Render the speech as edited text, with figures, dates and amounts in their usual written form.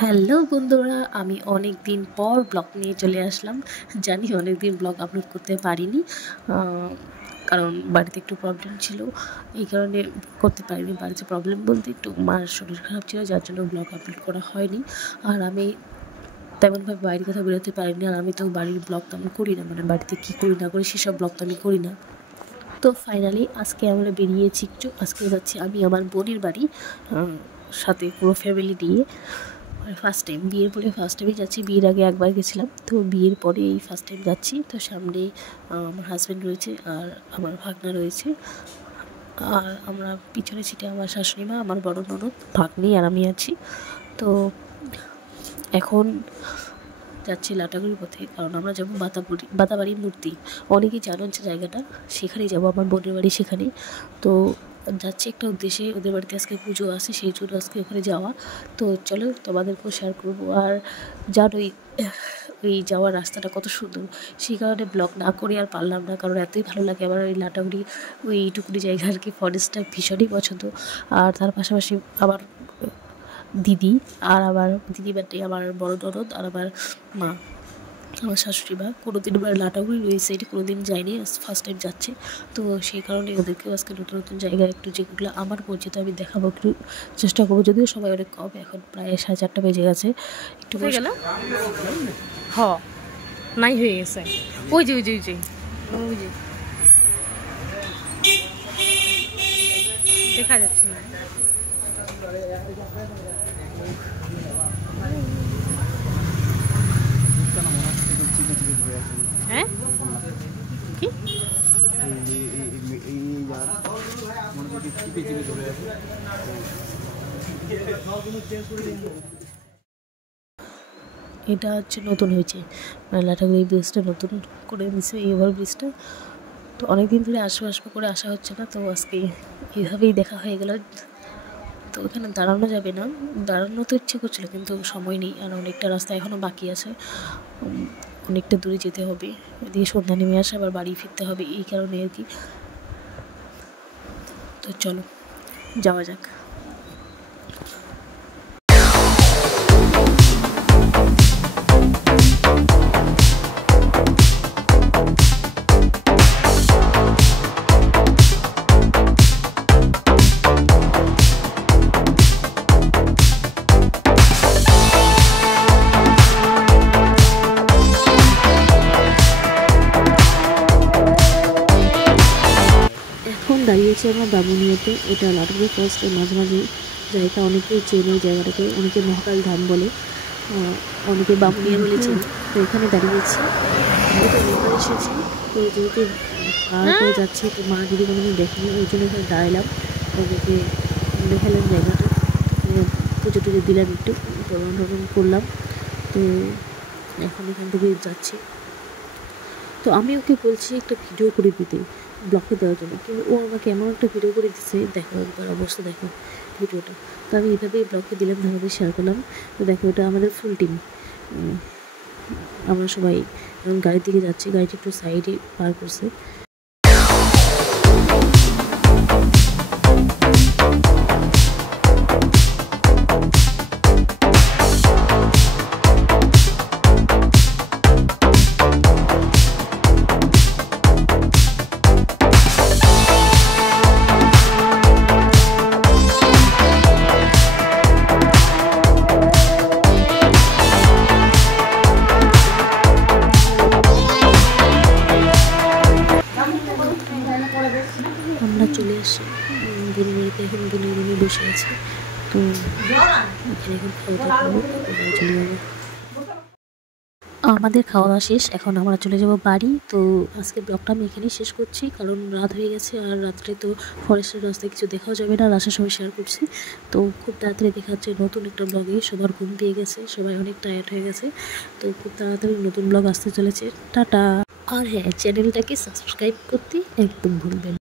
Hello বন্ধুরা, আমি অনেক দিন পর ব্লগ নিয়ে চলে আসলাম। জানি অনেক দিন ব্লগ আপলোড করতে পারিনি, কারণ বাড়িতে একটু প্রবলেম ছিল, এই কারণে করতে পারিনি। বাড়িতে প্রবলেম বলতে একটু মার শরীর খারাপ ছিল, যার জন্য ব্লগ আপলোড করা হয়নি। আর আমি তেমনভাবে বাইরে কোথাও বেরোতে পারিনি। আর আমি তো বাড়ির ব্লগ তেমন করি না, মানে বাড়িতে কী করি না করি সেসব ব্লগ তো আমি করি না। তো ফাইনালি আজকে আমরা বেরিয়েছি একটু। আজকে যাচ্ছি আমি আমার বোনের বাড়ি, সাথে পুরো ফ্যামিলি নিয়ে। ফার্স্ট টাইম, বিয়ের পরে ফার্স্ট টাইমই যাচ্ছি। বিয়ের আগে একবার গেছিলাম, তো বিয়ের পরে এই ফার্স্ট টাইম যাচ্ছি। তো সামনে আমার হাজব্যান্ড রয়েছে আর আমার ভাগনা রয়েছে, আর আমরা পিছনে সিটে আমার শাশুড়ি মা, আমার বড় ননদ, ভাগ্নি আর আমি আছি। তো এখন যাচ্ছি লাটাগুড়ির পথে, কারণ আমরা যাবো বাতাবাড়ি মূর্তি। অনেকেই জানেন যে জায়গাটা, সেখানেই যাবো, আমার বোনের বাড়ি সেখানেই। তো যাচ্ছি একটা উদ্দেশ্যে, ওদের বাড়িতে আজকে পুজো আছে, সেই জন্য আজকে ওখানে যাওয়া। তো চলো তোমাদেরকেও শেয়ার করবো। আর জানোই ওই যাওয়ার রাস্তাটা কত সুন্দর, সেই কারণে ব্লগ না করে আর পারলাম না, কারণ এতই ভালো লাগে আমার ওই লাটাগুড়ি, ওইটুকুনি জায়গা আর কি। ফরেস্টটা ভীষণই পছন্দ। আর তার পাশাপাশি আমার দিদি, আর আমার দিদি বাড়ি আমার বড় ননদ, আর আমার মা, আমার শাশুড়ি মা কোনোদিন লাটাগুড়ি ওই সাইডে কোনোদিন যায়নি, ফার্স্ট টাইম যাচ্ছে। তো সেই কারণে ওদেরকেও আজকে নতুন নতুন জায়গায় একটু যেগুলো আমার পরিচিত আমি দেখাবো, একটু চেষ্টা করবো। যদিও সবাই অনেক কম, এখন প্রায় 4:30 বেজে গেছে। একটু হয়ে গেল নাই হয়ে গেছে। ওই যে ওই যে ওই যে ওই যে দেখা যাচ্ছে না। হ্যাঁ কি এটা হচ্ছে নতুন হয়েছে, মানে লাটাগুড়ি ব্রিজটা নতুন করে দিয়েছে, এই ওভার ব্রিজটা। তো অনেক দিন ধরে আসবো আসবো করে আসা হচ্ছে না, তো আজকে এইভাবেই দেখা হয়ে গেল। তো ওখানে দাঁড়ানো যাবে না, দাঁড়ানো তো ইচ্ছে করছিলো কিন্তু সময় নেই, আর অনেকটা রাস্তা এখনও বাকি আছে, অনেকটা দূরে যেতে হবে, এদিকে সন্ধ্যা নেমে আসে, আবার বাড়ি ফিরতে হবে, এই কারণে আর কি। তো চলো যাওয়া যাক। এখন দাঁড়িয়েছি আমরা বামুনিয়াতে। এটা লাটাগুড়ি ফরেস্টের মাঝামাঝি জায়গা, অনেকেই চেনে এই জায়গাটাকে, অনেকে মহাকাল ধাম বলে, অনেকে বামুনিয়া বলেছে। তো এখানে দাঁড়িয়েছি, এসেছি। তো যেহেতু পার হয়ে যাচ্ছি, তো মা যদি কোনোদিন দেখেনি, ওই জন্য এখানে দাঁড়ালাম, ওদেরকে দেখালাম জায়গাটা, পুজো টুজো দিলাম, একটু প্রণাম করলাম। তো এখন এখান থেকে যাচ্ছি। তো আমি ওকে বলছি একটা ভিডিও করে দিতে, ব্লগে দেওয়ার জন্য, কিন্তু ও আমাকে এমন একটা ভিডিও করে দিচ্ছে, দেখো একবার অবস্থা দেখো ভিডিওটা। তো আমি এইভাবেই ব্লগে দিলাম, তোমাদের শেয়ার করলাম। তো দেখো এটা আমাদের ফুল টিম, আমরা সবাই এখন গাড়ির দিকে যাচ্ছি, গাড়িটি একটু সাইডে পার করছে। আমরা চলে আসি বোনের বাড়িতে, এখন বোনের রুমে বসে আছি। তো এখানে এখন খাওয়া দাওয়া করবো, চলে যাবো। আমাদের খাওয়া দাওয়া শেষ, এখন আমরা চলে যাব বাড়ি। তো আজকে ব্লগটা আমি এখানেই শেষ করছি, কারণ রাত হয়ে গেছে, আর রাত্রে তো ফরেস্টের রাস্তায় কিছু দেখাও যাবে না, আর আসার সময় শেয়ার করছি। তো খুব তাড়াতাড়ি দেখা হচ্ছে নতুন একটা ব্লগে। সবার ঘুম পেয়ে গেছে, সবাই অনেক টায়ার্ড হয়ে গেছে, তো খুব তাড়াতাড়ি নতুন ব্লগ আসতে চলেছে। টাটা। আর হ্যাঁ, চ্যানেলটাকে সাবস্ক্রাইব করতে একদম ভুলবেন না।